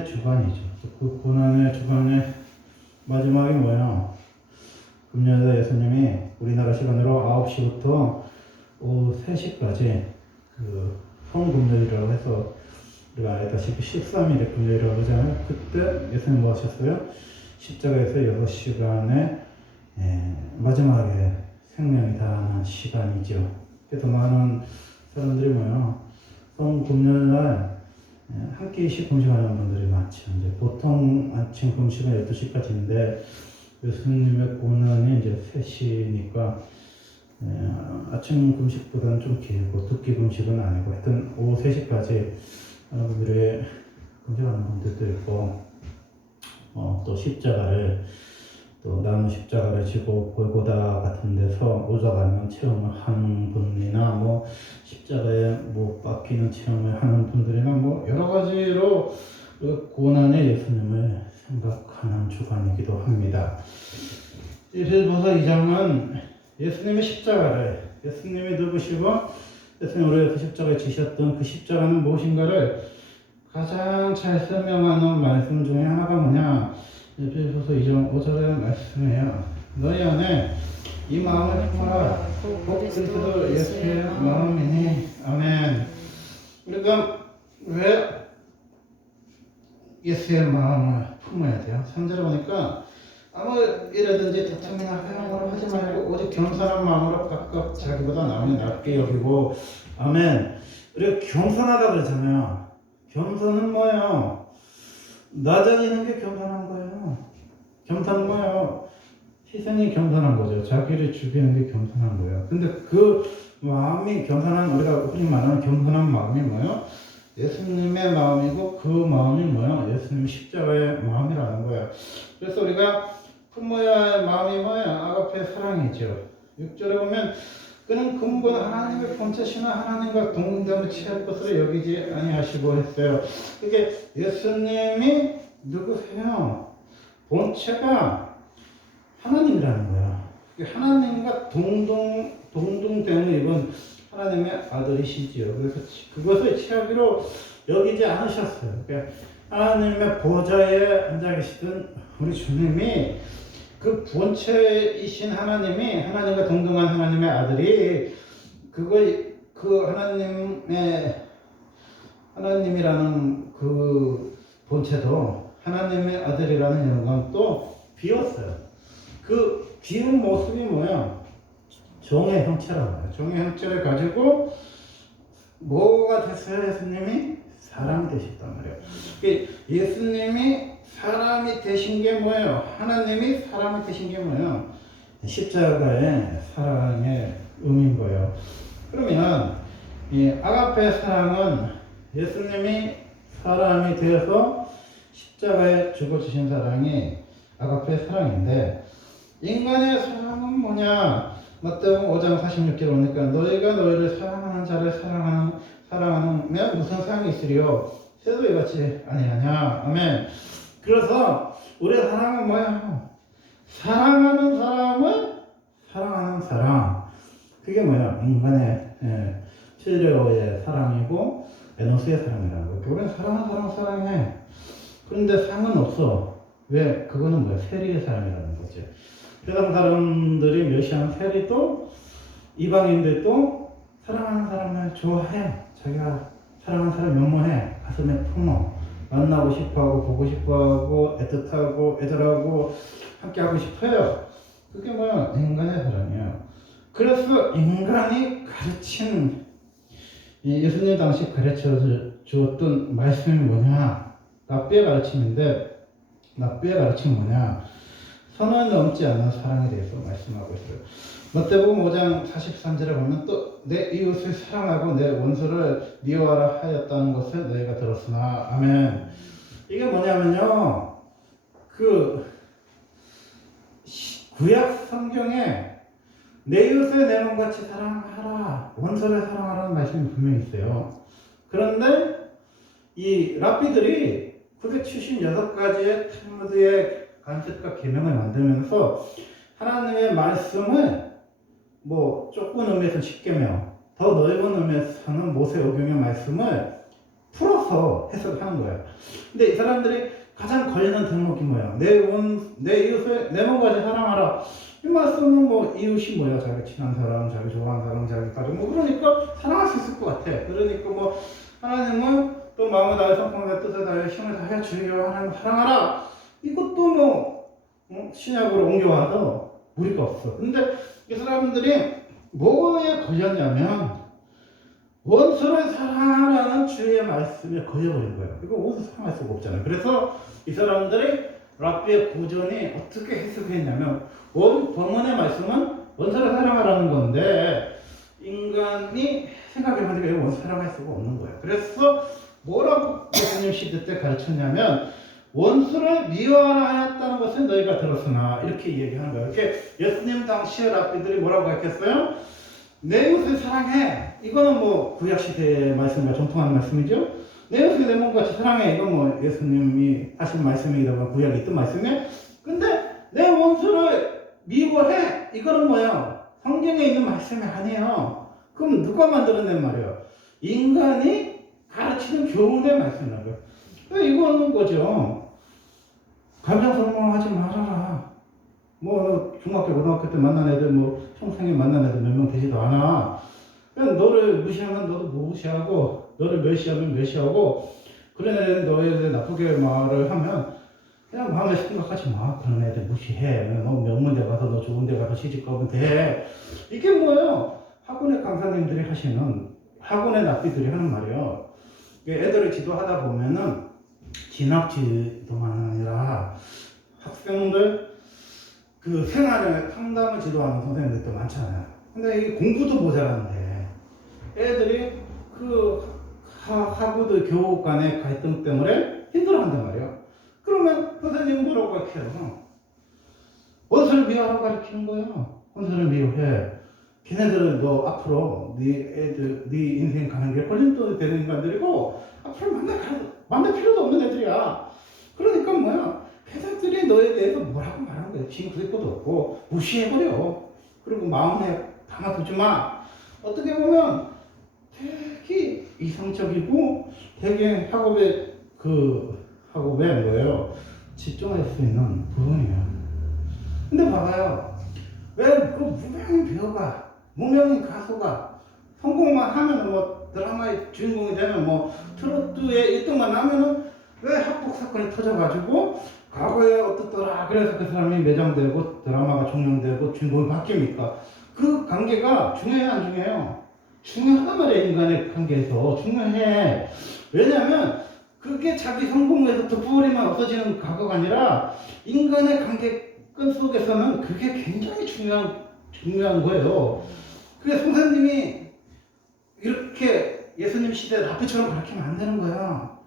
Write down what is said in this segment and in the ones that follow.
고난의 주관이죠. 그 고난의 주관의 마지막이 뭐야? 금년에 예수님이 우리나라 시간으로 9시부터 오후 3시까지 그 성금요일이라고 해서 우리가 알다시피 13일의 금요일이라고 하잖아요. 그때 예수님 뭐 하셨어요? 십자가에서 6시간의 마지막에 생명이 다하는 시간이죠. 그래서 많은 사람들이 뭐예요? 성금요일날 한 끼씩 금식하는 분들이 많죠. 이제 보통 아침 금식은 12시까지인데 예수님의 고난이 이제 3시니까 아침 금식보다는 좀 길고 두 끼 금식은 아니고 하여튼 오후 3시까지 하는 분들이 금식하는 분들도 있고 또 십자가를 또 나무 십자가를 지고 골고다 같은 데서 오자가는 체험을 하는 분이나 뭐 십자가에 못 박히는 체험을 하는 분들이나 뭐 여러 가지로 그 고난의 예수님을 생각하는 주간이기도 합니다. 빌보서 2장은 예수님의 십자가를 예수님이 누구시고 예수님을 위해서 십자가에 지셨던 그 십자가는 무엇인가를 가장 잘 설명하는 말씀 중에 하나가 뭐냐? 빌보서 2장 5절의 말씀이에요. 너희 안에 이 마음을 품어라. 곧 그리스도 예수의 마음이니. 아멘. 우리가 왜 예수의 마음을 품어야 돼요? 3절에 보니까 아무 일이든지 대청이나 회방으로 하지 말고 오직 겸손한 마음으로 각각 자기보다 남을 낮게 여기고. 아멘. 우리가 겸손하다 그러잖아요. 겸손은 뭐예요? 낮아지는 게 겸손한 거예요. 겸손은 뭐예요? 희생이 겸손한 거죠. 자기를 죽이는 게 겸손한 거예요. 근데 그 마음이 겸손한, 우리가 흔히 말하는 겸손한 마음이 뭐예요? 예수님의 마음이고 그 마음이 뭐예요? 예수님 십자가의 마음이라는 거예요. 그래서 우리가 품어야 할 마음이 뭐예요? 아가페 사랑이죠. 6절에 보면 그는 근본 하나님의 본체시나 하나님과 동등됨을 취할 것으로 여기지 아니하시고 했어요. 그게 예수님이 누구세요? 본체가 하나님이라는 거야. 하나님과 동등됨을 입은 하나님의 아들이시지요. 그래서 그것을 취하기로 여기지 않으셨어요. 그러니까 하나님의 보좌에 앉아 계시던 우리 주님이 그 본체이신 하나님이 하나님과 동등한 하나님의 아들이 그 하나님이라는 그 본체도 하나님의 아들이라는 영광도 비웠어요. 그 비운 모습이 뭐야? 종의 형체라고 해요. 종의 형체를 가지고 뭐가 됐어요? 예수님이 사람이 되셨단 말이에요. 예수님이 사람이 되신 게 뭐예요? 하나님이 사람이 되신 게 뭐예요? 십자가의 사랑의 의미인 거예요. 그러면 이 아가페 사랑은 예수님이 사람이 되어서 십자가에 죽어주신 사랑이 아가페 사랑인데, 인간의 사랑은 뭐냐? 마태복음 5장 46절에 보니까 너희가 너희를 사랑하는 자를 사랑하면 무슨 사랑이 있으리요? 새도에 같이 아니하냐? 아멘. 그래서 우리의 사랑은 뭐야? 사랑하는 사람을 사랑하는 사랑. 그게 뭐야? 인간의 필요의 사랑이고 에노스의 사랑이라는 거예요. 우리는 사랑하는 사람 사랑해. 그런데 상은 없어. 왜? 그거는 뭐야? 세리의 사랑이라는 거지. 세상 사람들이 멸시하는 세리도 이방인들도 사랑하는 사람을 좋아해. 자기가 사랑하는 사람 면모해. 가슴에 품어. 만나고 싶어하고 보고 싶어하고 애틋하고 애절하고 함께하고 싶어요. 그게 뭐야? 인간의 사랑이에요. 그래서 인간이 가르친 예수님 당시 가르쳐 주었던 말씀이 뭐냐? 랍비의 가르침인데, 랍비의 가르침이 뭐냐? 선을 넘지 않는 사랑에 대해서 말씀하고 있어요. 마태복음 5장 43절에 보면 또 내 이웃을 사랑하고 내 원수를 미워하라 하였다는 것을 너희가 들었으나. 아멘. 이게 뭐냐면요, 그 구약 성경에 내 이웃을 내 몸같이 사랑하라, 원수를 사랑하라는 말씀이 분명히 있어요. 그런데 이 랍비들이 976가지의 탈무드의 관습과 계명을 만들면서 하나님의 말씀을 뭐 좁은 의미에서 10계명, 더 넓은 의미에서는 모세오경의 말씀을 풀어서 해석하는 거예요. 근데 이 사람들이 가장 걸리는 대목이 뭐야? 내 이웃을 내 몸같이 사랑하라. 이 말씀은 뭐 이웃이 뭐야? 자기 친한 사람, 자기 좋아하는 사람, 자기 가족 뭐 그러니까 사랑할 수 있을 것 같아. 그러니까 뭐 하나님은 또 마음을 다해 성품을 뜻을 다해 힘을 다해 주여 하나님 사랑하라. 이것도 뭐 신약으로 옮겨와도 무리가 없어. 근데 이 사람들이 뭐에 걸렸냐면 원수를 사랑하라는 주의 말씀에 걸려버린 거예요. 이거 원수 사랑할 수가 없잖아요. 그래서 이 사람들이 랍비의 구전이 어떻게 해석했냐면 본문의 말씀은 원수를 사랑하라는 건데 인간이 생각해보니까 원수 사랑할 수가 없는 거예요. 그래서 뭐라고 예수님 시대 때 가르쳤냐면 원수를 미워하라 하였다는 것은 너희가 들었으나 이렇게 얘기하는 거예요. 이렇게 예수님 당시에 랍비들이 뭐라고 했겠어요? 내 이웃을 사랑해. 이거는 뭐 구약시대의 말씀과 정통하는 말씀이죠. 내 이웃을 내 몸같이 사랑해. 이건 뭐 예수님이 하신 말씀이기도 하고 구약에 있던 말씀이에요. 근데 내 원수를 미워해. 이거는 뭐야? 성경에 있는 말씀이 아니에요. 그럼 누가 만들어낸 말이에요? 인간이 가르치는 교훈의 말씀이라는 거예요. 이거는 거죠. 감정선망을 하지 말아라. 뭐 중학교 고등학교 때 만난 애들 뭐 평생에 만난 애들 몇 명 되지도 않아. 그냥 너를 무시하면 너도 무시하고 너를 멸시하면 멸시하고 그런 애들 너에 대해 나쁘게 말을 하면 그냥 마음에 생각하지 마. 그런 애들 무시해. 너 명문대 가서 너 좋은 데 가서 시집 가면 돼. 이게 뭐예요? 학원의 강사님들이 하시는 학원의 납비들이 하는 말이에요. 애들을 지도하다 보면은 진학 지도만 아니라 학생들 그 생활을 상담을 지도하는 선생님들도 많잖아요. 근데 이 공부도 모자란데 애들이 그 학우들 교우 간의 갈등 때문에 힘들어한단 말이에요. 그러면 선생님 뭐라고 가르쳐요? 원수를 미워하라고 가르치는 거예요. 원수를 미워해. 걔네들은 너 앞으로 네 인생 가는 게 걸림돌이 되는 인간들이고 앞으로 만날 필요도 없는 애들이야. 그러니까 뭐야? 회사들이 너에 대해서 뭐라고 말하는 거야. 징크될 것도 없고 무시해버려. 그리고 마음에 담아두지 마. 어떻게 보면 되게 이성적이고 되게 학업에 뭐예요? 집중할 수 있는 부분이에요. 근데 봐봐요. 왜 그 무명인 배우가, 무명인 가수가 성공만 하면은 뭐 드라마의 주인공이 되면 뭐 트로트의 1등만 하면은 왜 학폭 사건이 터져가지고 과거에 어떻더라 그래서 그 사람이 매장되고 드라마가 종영되고 주인공이 바뀝니까? 그 관계가 중요해요, 안 중요해요? 중요하단 말이에요. 인간의 관계에서 중요해. 왜냐하면 그게 자기 성공에서 덕분에만 없어지는 과거가 아니라 인간의 관계 끈 속에서는 그게 굉장히 중요한 거예요. 그래서 선생님이 이렇게 예수님 시대 라피처럼 가르치면 안 되는 거야.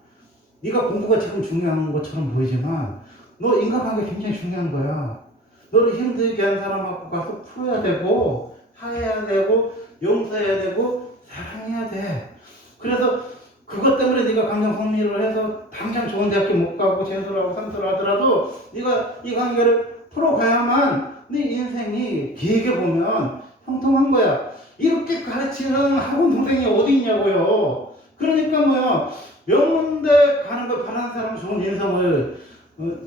네가 공부가 지금 중요한 것처럼 보이지만 너 인간관계 굉장히 중요한 거야. 너를 힘들게 한 사람하고 가서 풀어야 되고 화해해야 되고 용서해야 되고 사랑해야 돼. 그래서 그것 때문에 네가 감정 성리를 해서 당장 좋은 대학교 못 가고 재수하고 삼수를 하더라도 네가 이 관계를 풀어가야만 네 인생이 길게 보면 형통한 거야. 이렇게 가르치는 학원 동생이 어디 있냐고요. 그러니까 뭐야, 명문대 가는 걸 바라는 사람은 좋은 인성을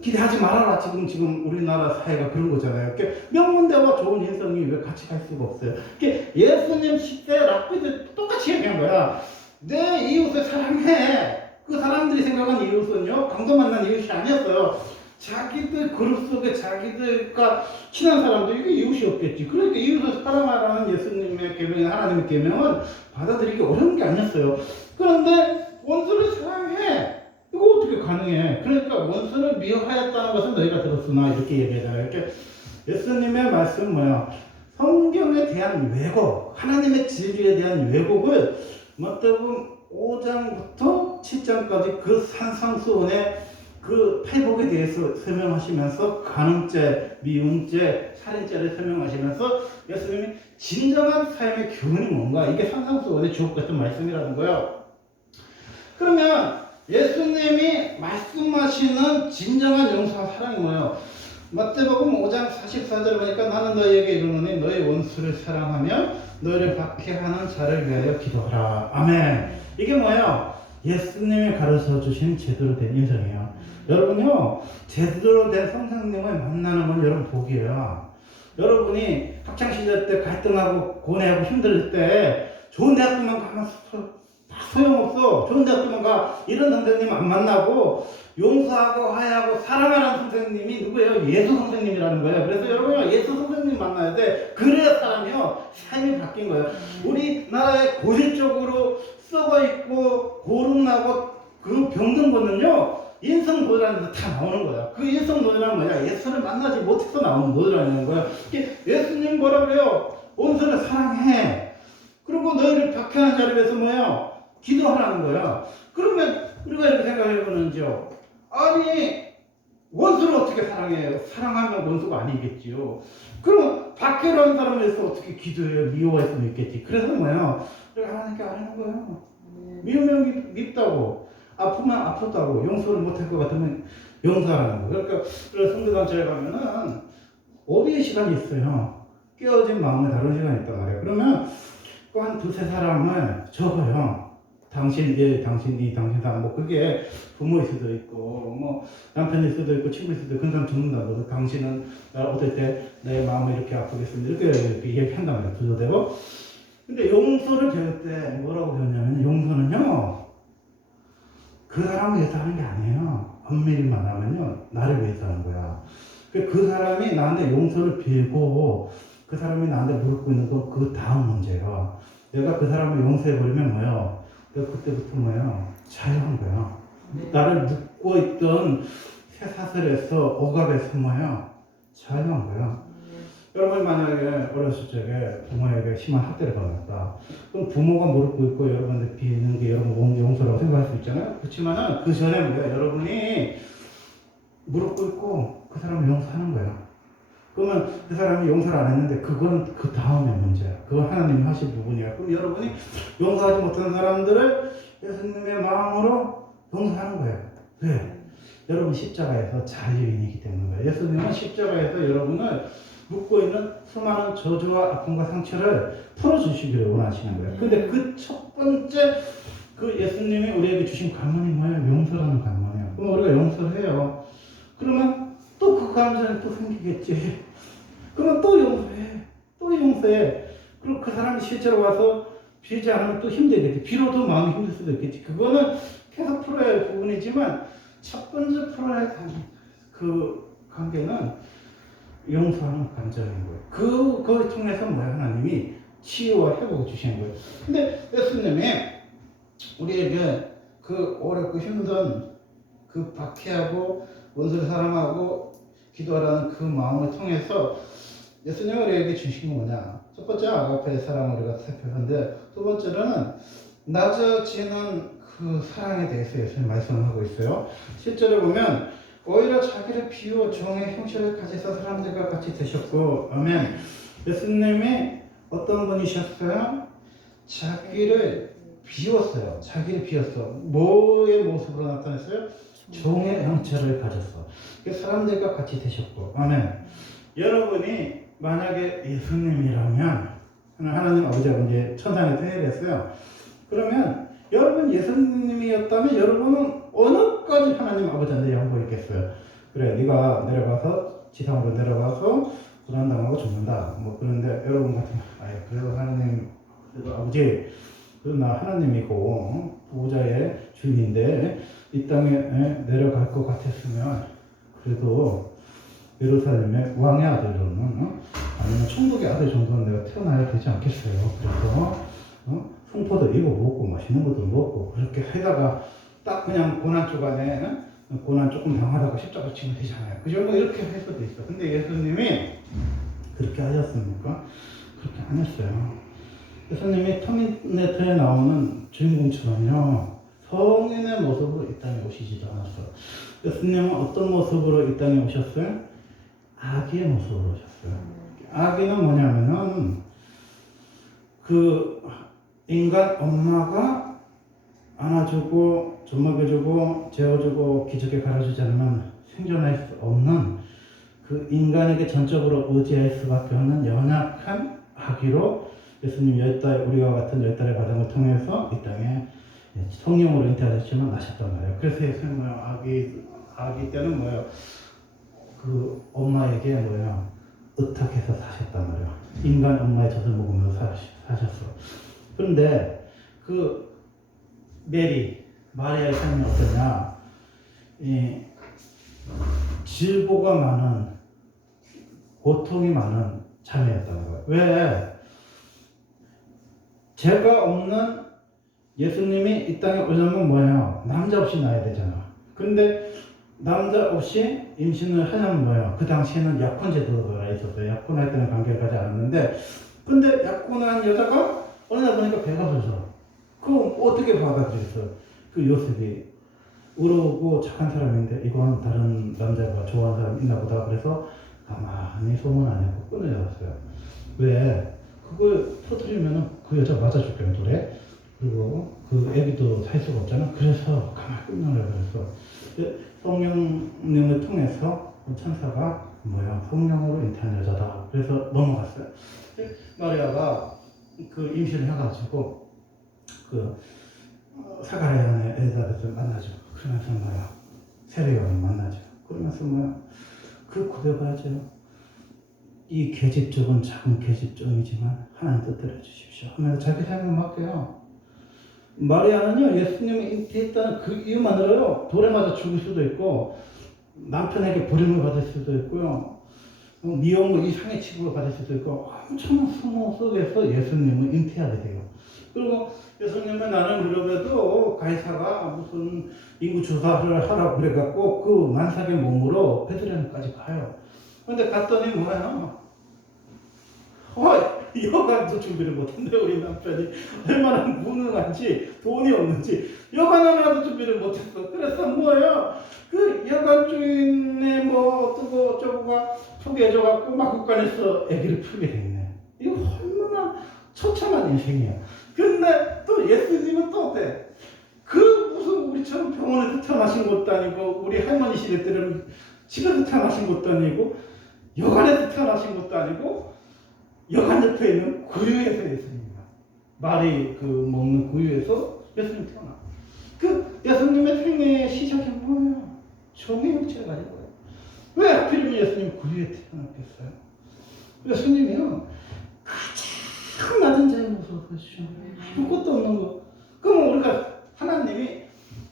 기대하지 말아라. 지금 우리나라 사회가 그런 거잖아요. 명문대와 좋은 인성이 왜 같이 갈 수가 없어요. 예수님 시대 랍비들 똑같이 얘기한 거야. 내 이웃을 사랑해. 그 사람들이 생각한 이웃은요, 강도 만난 이웃이 아니었어요. 자기들 그룹 속에 자기들과 친한 사람들, 이게 이웃이 없겠지. 그러니까 이웃을 사랑하라는 예수님의 계명이, 하나님의 계명은 받아들이기 어려운 게 아니었어요. 그런데 원수를 사랑해. 이거 어떻게 가능해? 그러니까 원수를 미워하였다는 것은 너희가 들었으나 이렇게 얘기하잖아요. 이렇게 예수님의 말씀은 뭐야? 성경에 대한 왜곡, 하나님의 진리에 대한 왜곡을 마태복음 5장부터 7장까지 그 산상수훈의 그 패복에 대해서 설명하시면서 간음죄, 미움죄, 살인죄를 설명하시면서 예수님이 진정한 삶의 교훈이 뭔가, 이게 산상수훈의 주옥 같은 말씀이라는 거예요. 그러면 예수님이 말씀하시는 진정한 용서와 사랑이 뭐예요? 마태복음 5장 44절을 보니까 나는 너희에게 이르노니 너희 원수를 사랑하며 너희를 박해하는 자를 위하여 기도하라. 아멘. 이게 뭐예요? 예수님이 가르쳐 주신 제대로 된 인생이에요. 여러분요, 제대로 된 선생님을 만나는 건 여러분 복이에요. 여러분이 학창시절 때 갈등하고 고뇌하고 힘들 때 좋은 대학교만 가면 다 소용없어. 좋은 대학교만 가. 이런 선생님 안 만나고 용서하고 화해하고 사랑하는 선생님이 누구예요? 예수 선생님이라는 거예요. 그래서 여러분 예수 선생님 만나야 돼. 그래야 사람이요 삶이 바뀐 거예요. 우리나라에 고질적으로 썩어 있고 고름나고 그 병든 거는요 인성 노래라는 데서 다 나오는 거야. 그 인성 노래라는 뭐냐? 예수를 만나지 못해서 나오는 노래라는 거야. 예수님 뭐라 그래요? 온전히 사랑해. 그리고 너희를 박해하는 자리에서 뭐야? 기도하라는 거야. 그러면 우리가 이렇게 생각해 보는지요. 아니 원수를 어떻게 사랑해요? 사랑하면 원수가 아니겠지요. 그럼 박해를 하는 사람에서 어떻게 기도해요? 미워할 수는 있겠지. 그래서 뭐야? 우리가 하나님께 안 하는 거예요. 미우면 밉다고, 아프면 아프다고, 용서를 못할 것 같으면 용서하라는 거예요. 그러니까 성도단체에 가면은 오비의 시간이 있어요. 깨어진 마음을 다루는 시간이 있단 말이에요. 그러면 그 한 두세 사람을 적어요. 당신 사람, 뭐, 그게 부모일 수도 있고, 뭐, 남편일 수도 있고, 친구일 수도 있고, 그런 사람 적는다고. 당신은 어떨 때 내 마음을 이렇게 아프겠습니다. 이렇게 얘기한단 말이에요. 두조대로. 근데 용서를 배울 때 뭐라고 배웠냐면, 용서는요, 그 사람을 위해서 하는 게 아니에요. 엄밀히 말하면요, 나를 위해서 하는 거야. 그 사람이 나한테 용서를 빌고, 그 사람이 나한테 무릎 꿇는 건 그 다음 문제예요. 내가 그 사람을 용서해버리면 뭐예요? 내가 그때부터 뭐예요? 자유한 거야. 나를 묶고 있던 쇠사슬에서 억압에서 뭐예요? 자유한 거야. 여러분 만약에 어렸을 적에 부모에게 심한 학대를 받았다. 그럼 부모가 무릎 꿇고 여러분한테 비는 게 여러분 용서라고 생각할 수 있잖아요. 그렇지만은 그 전에 뭐예요? 여러분이 무릎 꿇고 그 사람을 용서하는 거예요. 그러면 그 사람이 용서를 안 했는데 그건 그 다음의 문제야. 그건 하나님이 하실 부분이야. 그럼 여러분이 용서하지 못하는 사람들을 예수님의 마음으로 용서하는 거예요. 왜? 여러분 십자가에서 자유인이기 때문에 예수님은 십자가에서 여러분을 묶고 있는 수많은 저주와 아픔과 상처를 풀어주시기를 원하시는 거예요. 근데 그 첫 번째 그 예수님이 우리에게 주신 감언이 뭐예요? 용서라는 감언이에요. 그럼 우리가 용서를 해요. 그러면 또 그 감정이 또 생기겠지. 그러면 또 용서해. 또 용서해. 그리고 그 사람이 실제로 와서 빌지 않으면 또 힘들겠지. 빌어도 마음이 힘들 수도 있겠지. 그거는 계속 풀어야 할 부분이지만 첫 번째 풀어야 할 그 관계는 용서하는 감정인 거예요. 그걸 통해서 뭐야? 하나님이 치유와 회복을 주시는 거예요. 근데 예수님이 우리에게 그 어렵고 힘든 그 박해하고 원수를 사랑하고 기도하라는 그 마음을 통해서 예수님이 우리에게 주신 건 뭐냐? 첫 번째 아가페의 사랑을 우리가 살펴봤는데 두 번째로는 낮아지는 그 사랑에 대해서 예수님이 말씀하고 있어요. 실제로 보면 오히려 자기를 비워 종의 형체를 가지사 사람들과 같이 되셨고, 아멘. 예수님이 어떤 분이셨어요? 자기를 비웠어요. 자기를 비웠어. 뭐의 모습으로 나타냈어요? 종의 형체를 가졌어. 사람들과 같이 되셨고, 아멘. 여러분이 만약에 예수님이라면 하나님 아버지가 이제 천상에 태어났어요. 그러면 여러분 예수님이었다면 여러분은 어느까지 하나님 아버지한테 양보했겠어요. 그래, 네가 내려가서 지상으로 내려가서 고난당하고 죽는다. 뭐 그런데 여러분 같으면 그래도 하나님, 그래도 아버지, 그래도 나 하나님이고 보호자의 주인인데 이 땅에 내려갈 것 같았으면 그래도 예루살렘의 왕의 아들로는 아니면 천국의 아들 정도는 내가 태어나야 되지 않겠어요. 그래서 풍포도 이거 먹고 맛있는 것도 먹고 그렇게 하다가 딱 그냥 고난 주간에 고난 조금 당하다가 십자가 치면 되잖아요. 그죠? 뭐 이렇게 할 수도 있어. 근데 예수님이 그렇게 하셨습니까? 그렇게 안 했어요. 예수님이 터미네이터에 나오는 주인공처럼요, 성인의 모습으로 이 땅에 오시지도 않았어요. 예수님은 어떤 모습으로 이 땅에 오셨어요? 아기의 모습으로 오셨어요. 아기는 뭐냐면은 그 인간 엄마가 안아주고 젖 먹여주고 재워주고 기저귀 갈아주지 않으면 생존할 수 없는 그 인간에게 전적으로 의지할 수밖에 없는 연약한 아기로 예수님 우리와 같은 10달의 과정을 통해서 이 땅에 성령으로 잉태하셨지만 나셨단 말이에요. 그래서 예수님 뭐예요? 아기 때는 뭐예요? 그 엄마에게 뭐예요? 의탁해서 사셨단 말이에요. 인간 엄마의 젖을 먹으면서 사셨어. 그런데 그 마리아의 삶이 어떠냐? 질보가 많은, 고통이 많은 자매였다는 거예요. 왜? 죄가 없는 예수님이 이 땅에 오려면 뭐예요? 남자 없이 낳아야 되잖아. 근데 남자 없이 임신을 하려면 뭐예요? 그 당시에는 약혼 제도가 있었어요. 약혼할 때는 관계를 가지 않았는데, 근데 약혼한 여자가 어느 날 보니까 배가 불러. 그럼 어떻게 받아들였어? 그 요셉이 의로우고 착한 사람인데 이건 다른 남자가 좋아하는 사람 있나 보다. 그래서 가만히 소문 안 내고 끊어졌어요. 왜? 그걸 터뜨리면 그 여자 맞아 죽겠네, 돌에. 그리고 그 애기도 살 수가 없잖아. 그래서 가만히 끊으려고 그랬어. 성령님을 통해서 천사가 뭐야? 성령으로 잉태한 여자다. 그래서 넘어갔어요. 마리아가 그 임신을 해가지고 그 사가랴의 엘리사벳을 만나죠. 그러면서 뭐야? 세례요한을 만나죠. 그러면서 뭐야? 그 고백하죠. 이 계집종은 작은 계집종이지만 하나님 뜻대로 해주십시오 하면서 자기 삶을 맡겨요. 마리아는요, 예수님이 잉태했다는 그 이유만으로요, 돌에 맞아 죽을 수도 있고, 남편에게 버림을 받을 수도 있고요, 미움을 이상의 취급을 받을 수도 있고, 엄청난 수모 속에서 예수님을 잉태하게 돼요. 그리고 예수님은 나는 그러면도 가이사가 무슨 인구 조사를 하라고 그래갖고, 그 만삭의 몸으로 베들레헴까지 가요. 근데 갔더니 뭐야? 여간도 준비를 못했는데 우리 남편이 얼마나 무능한지 돈이 없는지 여간 하나도 준비를 못했어. 그래서 뭐예요? 그 여간 주인의 뭐 어쩌고 저쩌고가 소개해줘갖고 막국간에서 아기를 풀게 됐네. 이거 얼마나 처참한 인생이야. 근데 또 예수님은 또 어때? 그 무슨 우리처럼 병원에서 태어나신 것도 아니고 우리 할머니 시대 때는 집에서 태어나신 것도 아니고 여관에서 태어나신 것도 아니고 여관 옆에 있는 구유에서 예수님이야. 말이 그 먹는 구유에서 예수님 태어나. 그 예수님의 생애의 시작이 뭐예요? 종의 형체가 아닌 거예요. 왜 하필이면 예수님 구유에 태어났겠어요? 예수님이요 가장 낮은 자의 모습을 보여주시는 거예요. 아무것도 없는 거. 그럼 우리가 하나님이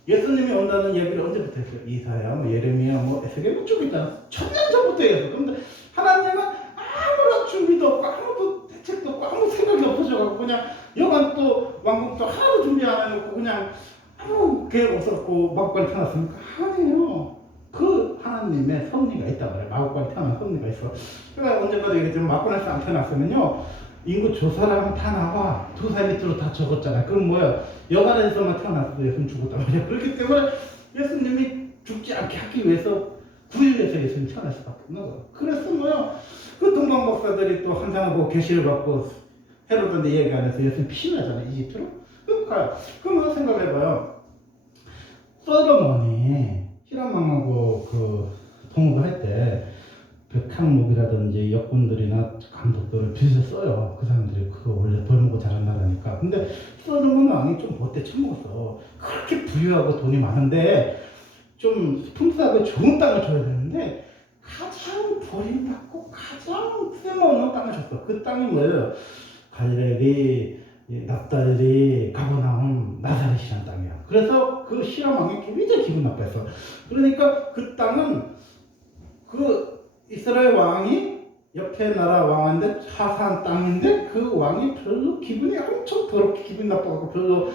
예수님이 온다는 얘기를 언제부터 했어요? 이사야, 뭐 예레미야, 뭐 에스겔 뭐 쭉 있잖아. 1000년 전부터 했어. 그런데 하나님은 아무런 준비도 없고 아무도 대책도 없고 아무 생각이 없어져갖고 그냥 여간 또 왕국도 하나도 준비 안 해놓고 그냥 아무 계획 없었고 마구간에 태어났습니까? 아니에요. 그 하나님의 섭리가 있단 말이에요. 마구간에 태어난 섭리가 있어. 그러니까 언젠가도 얘기했지만 마구간에서 안 태어났으면요 인구 조사를 하면 다 나와. 2살 밑으로 다 적었잖아요. 그럼 뭐야? 여관에서만 태어났어도 예수님 죽었단 말이에요. 그렇기 때문에 예수님이 죽지 않게 하기 위해서 구유에서 예수님 태어날 수밖에 없는 거예요. 그래서 뭐야? 그 동방 목사들이 또 환상을 보고 계시를 받고 헤로드한테 얘기 안 해서 예수님 피신하잖아요. 이집트로. 그러니까 그럼 생각해봐요. 솔로몬이 히람왕하고 그 통역을 할 때 백항목이라든지 역군들이나 감독들을 빌려 써요. 그 사람들이 그거 원래 벌먹고 자란 나라니까. 근데 솔로몬 왕이 좀 못돼 처먹었어. 그렇게 부유하고 돈이 많은데 좀 풍수하게 좋은 땅을 줘야 되는데 가장 버림받고 가장 쓸모없는 땅을 줬어. 그 땅이 뭐예요? 갈렙이, 납달리, 가버나움, 나사렛이라는 땅이야. 그래서 그 히람 왕이 굉장히 기분 나빠했어. 그러니까 그 땅은 그 이스라엘 왕이 옆에 나라 왕인데 하사한 땅인데 그 왕이 별로 기분이 엄청 더럽게 기분 나빠갖고 별로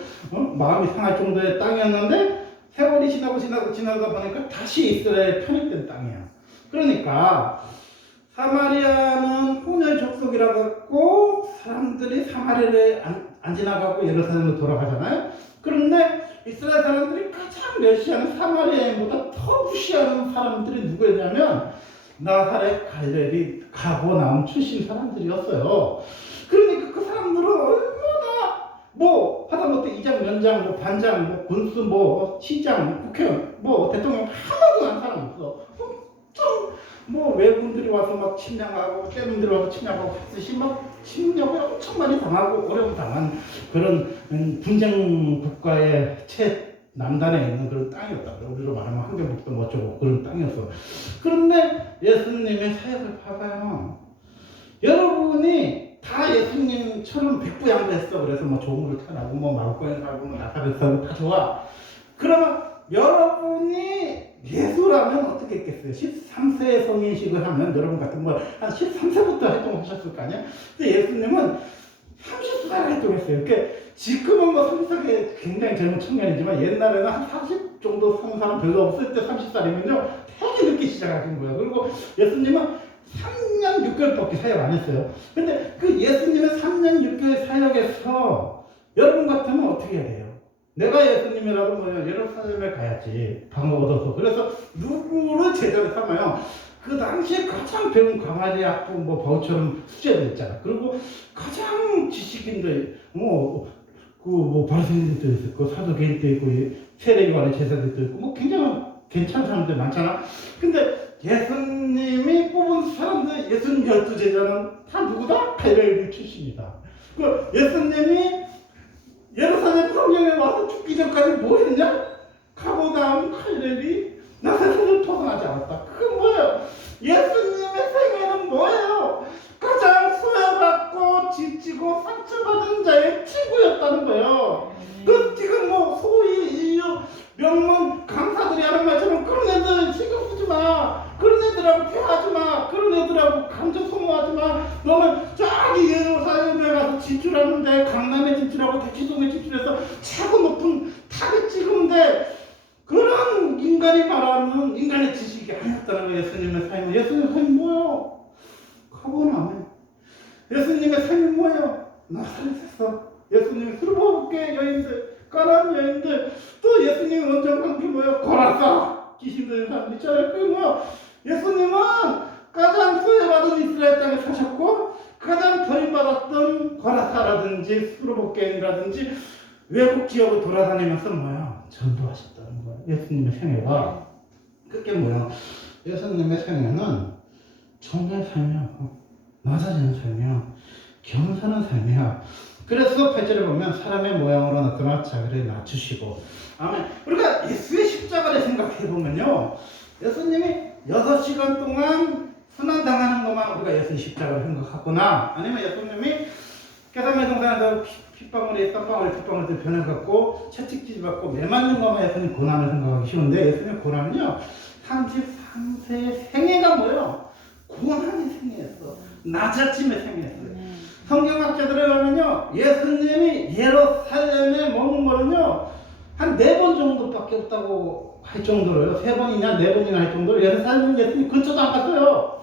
마음이 상할 정도의 땅이었는데 세월이 지나다 보니까 다시 이스라엘 편입된 땅이야. 그러니까 사마리아는 혼혈 족속이라 갖고 사람들이 사마리아를 안 지나가고 예루살렘으로 돌아가잖아요. 그런데 이스라엘 사람들이 가장 멸시하는 사마리아인보다 더 무시하는 사람들이 누구였냐면 나사렛 갈렙이 가버나움 출신 사람들이었어요. 그러니까 그 사람들은 얼마나 뭐 하다못해 이장, 면장, 뭐 반장, 뭐 군수, 뭐 시장, 국회의원, 뭐 대통령 하나도 안 사람 없어. 엄청 뭐 외국인들이 와서 막 침략하고 때문들이 와서 침략하고 했듯이 막 침략을 엄청 많이 당하고 어려움 당한 그런 분쟁 국가의 남단에 있는 그런 땅이었다. 우리로 말하면 환경북도 뭐 어쩌고 그런 땅이었어. 그런데 예수님의 사역을 봐봐요. 여러분이 다 예수님처럼 백부양부했어. 그래서 뭐 조물을 타라고 뭐 마을고양이 하고 뭐 나사렛 하고 다 좋아. 그러면 여러분이 예수라면 어떻게 했겠어요? 13세에 성인식을 하면 여러분 같은 거 한 13세부터 활동하셨을 거 아니야? 근데 예수님은 30살 활동했어요. 그러니까 지금은 뭐 30살이 굉장히 젊은 청년이지만 옛날에는 한 40 정도 사는 사람 별로 없을 때 30살이면요 되게 늦게 시작하신 거예요. 그리고 예수님은 3년 6개월밖에 사역 안 했어요. 근데 그 예수님의 3년 6개월 사역에서 여러분 같으면 어떻게 해야 돼요? 내가 예수님이라도 뭐 예루살렘에 가야지 방어 얻어서. 그래서 누구를 제자로 삼아요? 그 당시에 가장 배운 강아지 학부 뭐 바울처럼 수제도 있잖아. 그리고 가장 지식인들 뭐 바리새인들도 있고 사두개인도 있고 세례요한의 제자들도 있고 뭐 굉장히 괜찮은 사람들 많잖아. 근데 예수님이 뽑은 사람들 예수님 12제자는 다 누구다? 갈릴리 출신이다. 그 예수님이 예루살렘 성경에 와서 죽기 전까지 뭐 했냐? 가보다운 갈릴리 나사렛을 벗어나지 않았다. 그건 뭐예요? 예수님의 생애는 뭐예요? 가장 소외받고 지치고 상처받은 자의 친구였다는 거예요. 그 지금 뭐 소위 인류 명문 강사들이 하는 말처럼 그런 애들 신경 쓰지 마. 그런 애들하고 대화하지 마. 그런 애들하고 감정 소모하지 마. 너는 저기 예루살렘에 가서 진출하는데 강남에 진출하고 대치동에 진출해서 차고 높은 탑에 찍으는데 그런 인간이 말하는 인간의 지식이 아니었다는 거예요. 예수님의 삶은. 예수님의 삶이 뭐예요? 카보나움. 예수님의 삶이 뭐예요? 나사렛에서 예수님이 술 먹을게 여인들, 까나안 여인들, 또 예수님의 원정 관계 뭐예요? 고라사 귀신 들린 사람 있잖아요. 그 뭐 예수님은 가장 소외받은 이스라엘 땅에 사셨고 가장 버림받았던 고라사라든지 수르복개인이라든지 외국 지역을 돌아다니면서 뭐야? 전도하셨다는 거예요. 예수님의 생애가. 그게 뭐야? 예수님의 생애는 정의 삶이야. 낮아지는 삶이야. 겸손한 삶이야. 그래서 8절에 보면 사람의 모양으로 나타나 자기를 낮추시고. 아멘. 우리가 예수의 십자가를 생각해보면요. 예수님이 6시간 동안 순환당하는 것만 우리가 예수의 십자가를 생각하거나 아니면 예수님이 깨닫는 동산에서 핏방울이 땀방울이 핏방울이 변해갖고 채찍질 받고 매 맞는 것만 예수님 고난을 생각하기 쉬운데 예수님의 고난은요 33세의 생애가 뭐예요? 고난의 생애였어. 낮아짐의 생애였어요. 성경학자들에 의하면요 예수님이 예루살렘에 머문 거는요 한 4번 정도밖에 없다고 할 정도로요. 3번이냐 4번이나 할 정도로 예루살렘 예수님 근처도 안 갔어요.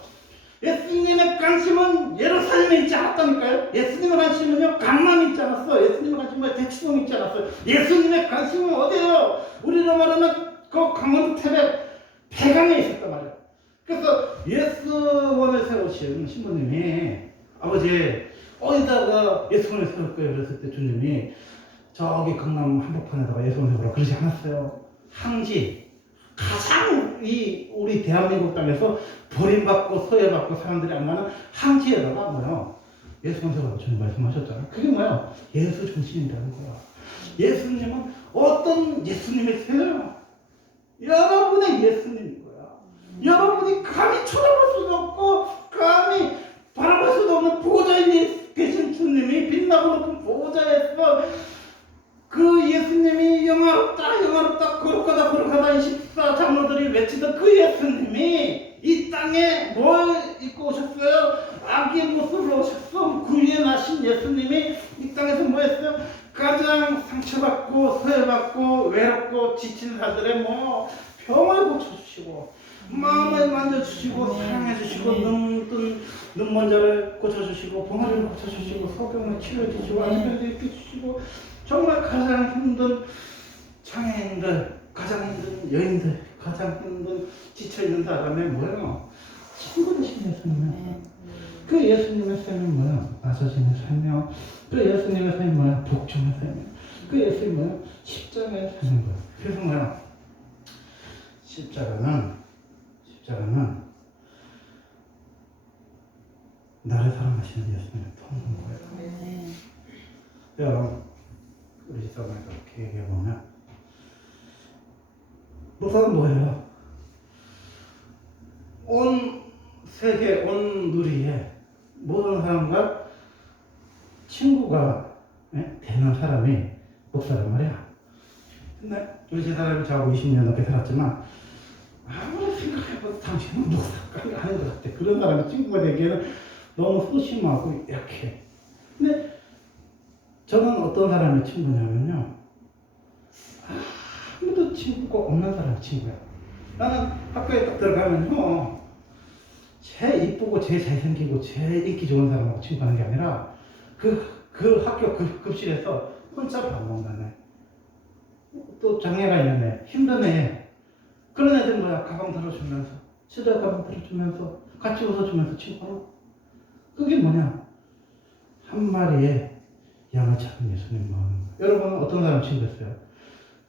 예수님의 관심은 예루살렘에 있지 않았다니까요. 예수님의 관심은요 강남에 있지 않았어. 예수님의 관심은 대치동에 있지 않았어요. 예수님의 관심은 어디예요? 우리로 말하면 그 강원도 태백 대강에 있었단 말이에요. 그래서 예수원을 세우신 신부님이 아버지 어디다가 예수원을 세울 거예요? 그랬을 때 주님이 저기 강남 한복판에다가 예수원 세우라 그러지 않았어요. 항지 가장 우리 대한민국 땅에서 버림받고 소외받고 사람들이 안 가는 항지에다가 뭐요? 예수님 세우라고 주님 말씀하셨잖아요. 그게 뭐야? 예수 중심이라는 거야. 예수님은 어떤 예수님이세요? 여러분의 예수님인 거야. 여러분이 감히 쳐다볼 수도 없고 감히 바라볼 수도 없는 보호자에 계신 주님이 빛나고 높은 보호자에서 그 예수님이 영화롭다 영화롭다 거룩하다 24 장로들이 외치던 그 예수님이 이 땅에 뭘 입고 오셨어요? 아기의 모습으로 오셨어. 구유에 나신 예수님이 이 땅에서 뭐 했어요? 가장 상처받고 소외받고 외롭고 지친 자들의 뭐 병을 고쳐주시고 마음을 만져주시고 사랑해주시고 눈먼 자를 고쳐주시고 봉화를 고쳐주시고 소병을 치료해주시고 안전을 입혀주시고 정말 가장 힘든 장애인들, 가장 힘든 여인들, 가장 힘든 지쳐있는 사람의 뭐예요? 친구 되신 예수님이에요. 그 예수님의 삶이 뭐예요? 낮아지는 삶이요. 그 예수님의 삶이 뭐예요? 복종의 삶이에요. 그 예수님이 뭐예요? 십자가의 삶인 거예요. 그래서 뭐예요? 십자가는 나를 사랑하는 사랑하시는 예수님의 통한 거예요. 여러분, 우리 집사람이 그렇게 얘기해보면 목사는 뭐예요? 온 세계, 온 누리에 모든 사람과 친구가 되는 사람이 목사란 말이야. 근데 우리 집사람이 저하고 20년 넘게 살았지만 아무리 생각해봐도 당신은 목사가 아닌 것 같아. 그런 사람이 친구가 되기에는 너무 소심하고 약해. 근데 저는 어떤 사람의 친구냐면요, 아무도 친구가 없는 사람의 친구야. 나는 학교에 딱 들어가면요, 제일 이쁘고 제일 잘생기고 제일 인기 좋은 사람하고 친구하는 게 아니라 그 학교 급식에서 혼자 밥 먹는 애, 또 장애가 있는 애, 힘든 애, 그런 애들 뭐야, 가방 들어주면서, 시대 가방 들어주면서, 같이 웃어주면서 친구하는. 그게 뭐냐, 한 마리의 양을 잡은 예수님 마음. 여러분은 어떤 사람 친구였어요?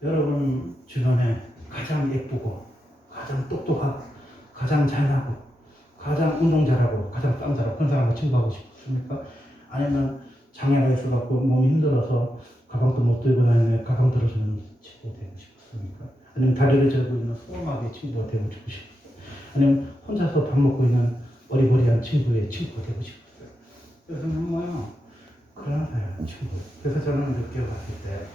여러분 주변에 가장 예쁘고 가장 똑똑하고 가장 잘나고 가장 운동 잘하고 가장 싸움 잘하고 그런 사람과 친구하고 싶습니까? 아니면 장애가 있어갖고 몸이 힘들어서 가방도 못 들고 다니는 가방 들어주는 친구 되고 싶습니까? 아니면 다리를 절고 있는 소망의 친구가 되고 싶어요? 아니면 혼자서 밥 먹고 있는 어리버리한 친구의 친구가 되고 싶었어요? 그래서 뭐요? 그런 사람 친구. 그래서 저는 느껴봤을 때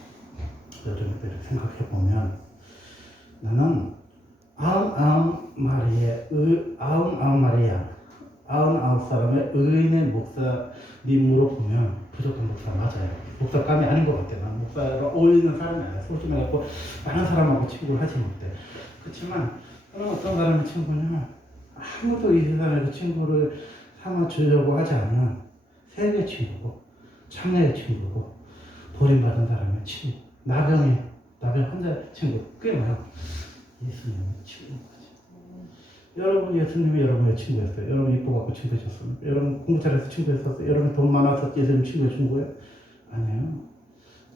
요즘 이렇게 생각해보면 나는 99마리의 의인의 목사님으로 보면 부족한 목사 맞아요. 목사감이 아닌 것 같아. 난 목사가 어울리는 사람이 아니야. 소심해갖고 많은 사람하고 친구를 하지 못해. 그렇지만 저는 어떤 사람의 친구냐, 아무도 이 세상에서 친구를 삼아주려고 하지 않는 세계 친구고 장래의 친구고 버림받은 사람의 친구, 나병 환자의 친구. 그게 뭐야? 예수님의 친구까지. 여러분 예수님이 여러분의 친구였어요. 여러분 이뻐갖고 친구해줬어요. 여러분 공부 잘해서 친구했었어요. 여러분 돈 많아서 예수님 친구해준 거예요? 아니에요.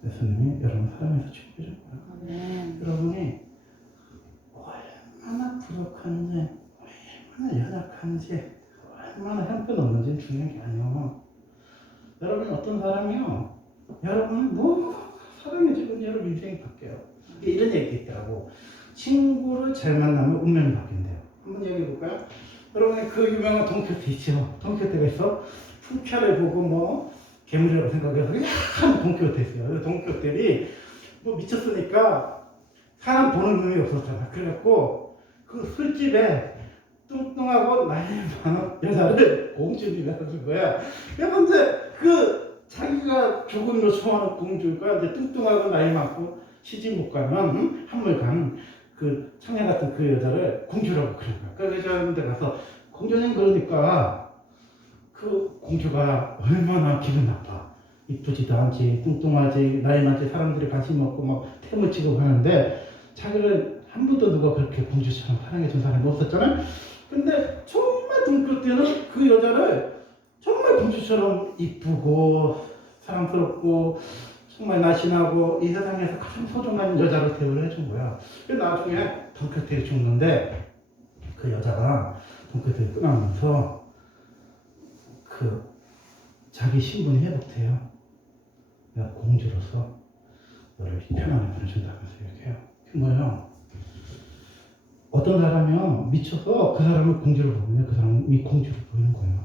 예수님이 여러분 사랑해서 친구해준 거예요. 여러분이 얼마나 부족한지, 얼마나 연약한지, 얼마나 형편없는지 중요한 게 아니에요. 여러분이 어떤 사람이요? 여러분은 너무 사랑해주면 여러분 인생이 바뀌어요. 이런 얘기 있더라고. 친구를 잘 만나면 운명이 바뀐대요. 한번 얘기해볼까요? 여러분이 그 유명한 돈키호테 있죠? 돈키호테가 있어? 풍차를 보고 뭐 괴물이라고 생각해서 약한 돈키호테 있어요. 그래서 돈키호테들이 뭐 미쳤으니까 사람 보는 눈이 없었잖아. 그래갖고 그 술집에 뚱뚱하고 나이 많은 여자를 공주님이라고 준 거야. 그런데 그 자기가 조금 요청하는 공주가 이제 뚱뚱하고 나이 많고 시집 못 가면 한물간 그 청년 같은 그 여자를 공주라고 그런 거야. 그 여자한테 가서 공주님 그러니까 그 공주가 얼마나 기분 나빠. 이쁘지도 않지, 뚱뚱하지, 나이 많지, 사람들이 관심 없고 막 템을 치고 하는데 자기를 한 번도 누가 그렇게 공주처럼 사랑해준 사람이 없었잖아요. 근데 정말 돈키호테는 그 여자를 정말 공주처럼 이쁘고 사랑스럽고 정말 날씬하고 이 세상에서 가장 소중한 여자로 대우를 해준 거야. 그래서 나중에 돈키호테가 죽는데 그 여자가 돈키호테를 떠나면서 그 자기 신분이 회복돼요. 내가 공주로서 너를 편안히 보내준다면서 얘기해요. 그게 뭐예요? 어떤 사람이요 미쳐서 그 사람을 공주로 보면 그 사람이 공주로 보이는 거예요.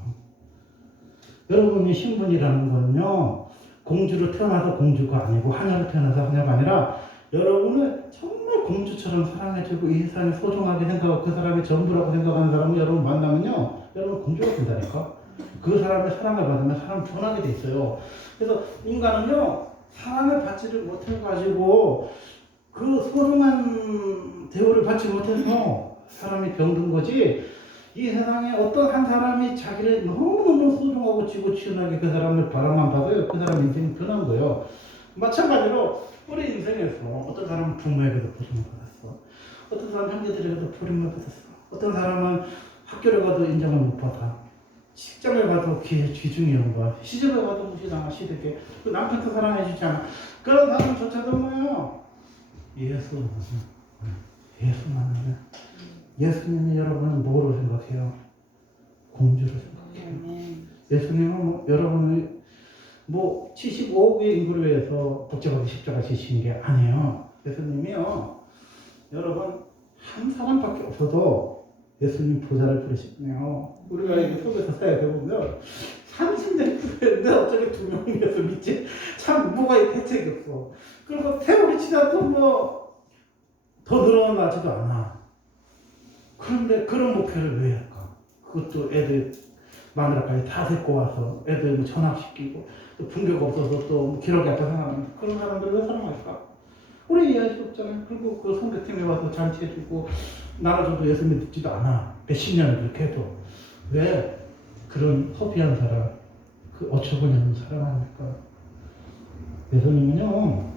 여러분의 신분이라는 건요 공주로 태어나서 공주가 아니고 하녀로 태어나서 하녀가 아니라 여러분을 정말 공주처럼 사랑해주고 이 세상에 소중하게 생각하고 그 사람이 전부라고 생각하는 사람을 여러분 만나면요 여러분 공주가 된다니까. 그 사람의 사랑을 받으면 사람 변하게 돼 있어요. 그래서 인간은요 사랑을 받지를 못해가지고 그 소중한 대우를 받지 못해서 사람이 병든 거지. 이 세상에 어떤 한 사람이 자기를 너무너무 소중하고 지고치운하게 그 사람을 바라만 봐도요 그 사람 인생이 변한 거예요. 마찬가지로 우리 인생에서 어떤 사람은 부모에게도 버림을 받았어. 어떤 사람은 형제들에게도 버림을 받았어. 어떤 사람은 학교를 가도 인정을 못 받아. 직장을 가도 귀중히 여겨. 시집을 가도 무시당하 시댁에. 그 남편도 사랑해주지 않아. 그런 사람조차도 뭐예요? 예수만은 예수님이 여러분은 뭐로 생각해요? 공주로 생각해요. 예수님은 여러분의 75억의 인구를 위해서 복잡하게 십자가 지신 게 아니에요. 예수님이요, 여러분 한 사람밖에 없어도 예수님 보좌를 부르시네요. 우리가 이 속에서 사역해 보면 30년 후에는데 어쩌게 2명이서 믿지? 참 뭐가 대책이 없어. 그리고 세월이 지나도 더 늘어나지도 않아. 그런데 그런 목표를 왜 할까? 그것도 애들 마누라까지 다 데리고 와서 애들 전학시키고 또 분교가 없어서 또 기록이 아까 생각하면 그런 사람들을 왜 사랑할까? 우리 이해할 수 없잖아요. 그리고 그 선교팀에 와서 잔치해주고 나눠줘도 예수님 듣지도 않아. 몇십 년을 그렇게 해도. 왜 그런 허비한 사람, 그 어처구니없는 사랑합니까? 예수님은요,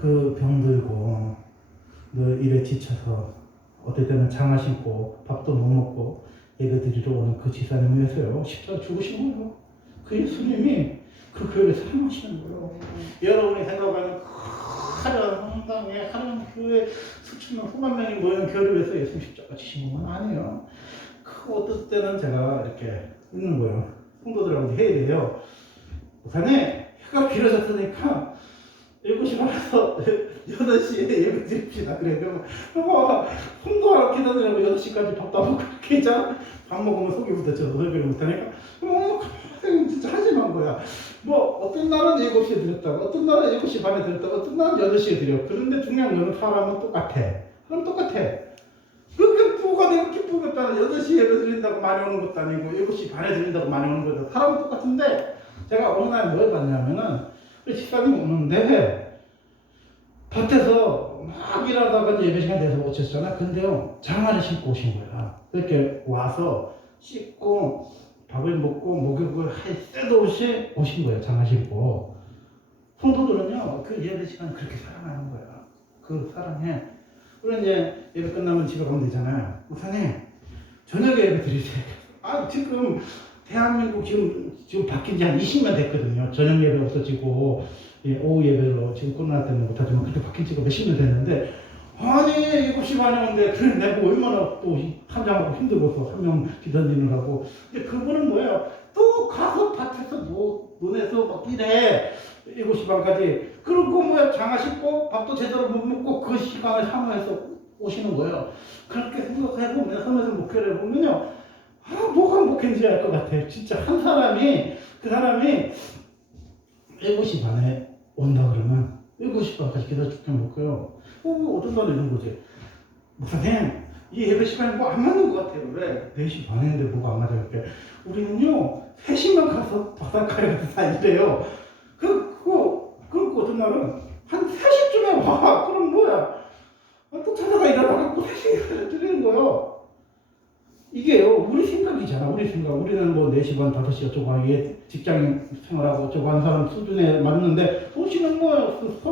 그 병들고 너 일에 지쳐서 어떨 때는 장화 신고 밥도 못 먹고 예배 드리러 오는 그 지사님을 위해서요, 십자가 죽으신 거예요. 그 예수님이 그 교회를 사랑하시는 거예요. 여러분이 생각하는 화려한 성당에 하나님 교회 수천만 수만 명이 모이는 교회를 위해서 예수님 십자가 지신 건 아니에요. 그 어떨 때는 제가 이렇게 있는 거예요. 성도들하고 회의를 해요. 목사님, 해가 길어졌으니까 7시 반에서 8시에 예배 드립시다. 그래. 그러면 성도하러 기다리려고 8시까지 밥도 안 먹고 이렇게 있잖아. 밥 먹으면 속이 부딪혀서 설교를 못하니까. 선생님 진짜 한심한 거야. 어떤 날은 7시에 드렸다고, 어떤 날은 7시 반에 드렸다고, 어떤 날은 8시에 드려. 그런데 중요한 거는 사람은 똑같아. 사람 똑같아. 그렇게 부가 내가 기쁘겠다는 8시에 예배 드린다고 많이 오는 것도 아니고 7시 반에 드린다고 많이 오는 거죠. 사람은 똑같은데 제가 어느 날 뭘 봤냐면은 집사님 오는데 밭에서 막 일하다가 이제 예배 시간 돼서 오셨잖아. 근데요, 장화를 신고 오신 거야. 이렇게 와서 씻고 밥을 먹고 목욕을 할 때도 없이 오신 거예요. 장화 신고. 성도들은요, 그 예배 시간 그렇게 사랑하는 거야. 그 사랑해. 그리고 이제 예배 끝나면 집에 가면 되잖아요. 목사님, 저녁에 예배 드리세요. 지금 대한민국 지금 바뀐 지 한 20년 됐거든요. 저녁 예배 없어지고, 오후 예배로 지금 코로나 때문에 못하지만 그렇게 바뀐 지가 몇십 년 됐는데, 아니, 7시 반에 오는데, 그래, 내가 얼마나 또 한장하고 힘들어서 한 명 기다리느라고. 근데 그분은 뭐예요? 또 가서 밭에서 논에서 막 일해. 7시 반까지. 그리고 장화 신고 밥도 제대로 못 먹고 그 시간을 사모해서 오시는 거예요. 그렇게 생각해보면, 섬에서 목회를 해보면요, 뭐가 목회인지 알 것 같아요. 진짜 한 사람이, 그 사람이 7시 반에 온다 그러면 7시 반까지 기다려 죽게 먹고요. 어떤 날은 이런 거지. 목사님, 이 예배 시간이 안 맞는 것 같아요. 왜? 4시 반인데 뭐가 안 맞아요. 이렇게. 우리는요, 3시만 가서 바닷가에 가서 다 이래요. 그리고 어떤 날은 한 3시쯤에 와. 그럼 뭐야? 또 찾아가 일하다가 또 3시에 드리는 거예요. 이게요, 우리 생각이잖아. 우리 생각. 우리는 4시 반, 5시 어쩌고 하기에 직장 생활하고 어쩌고 하는 사람 수준에 맞는데, 도시는 뭐예요?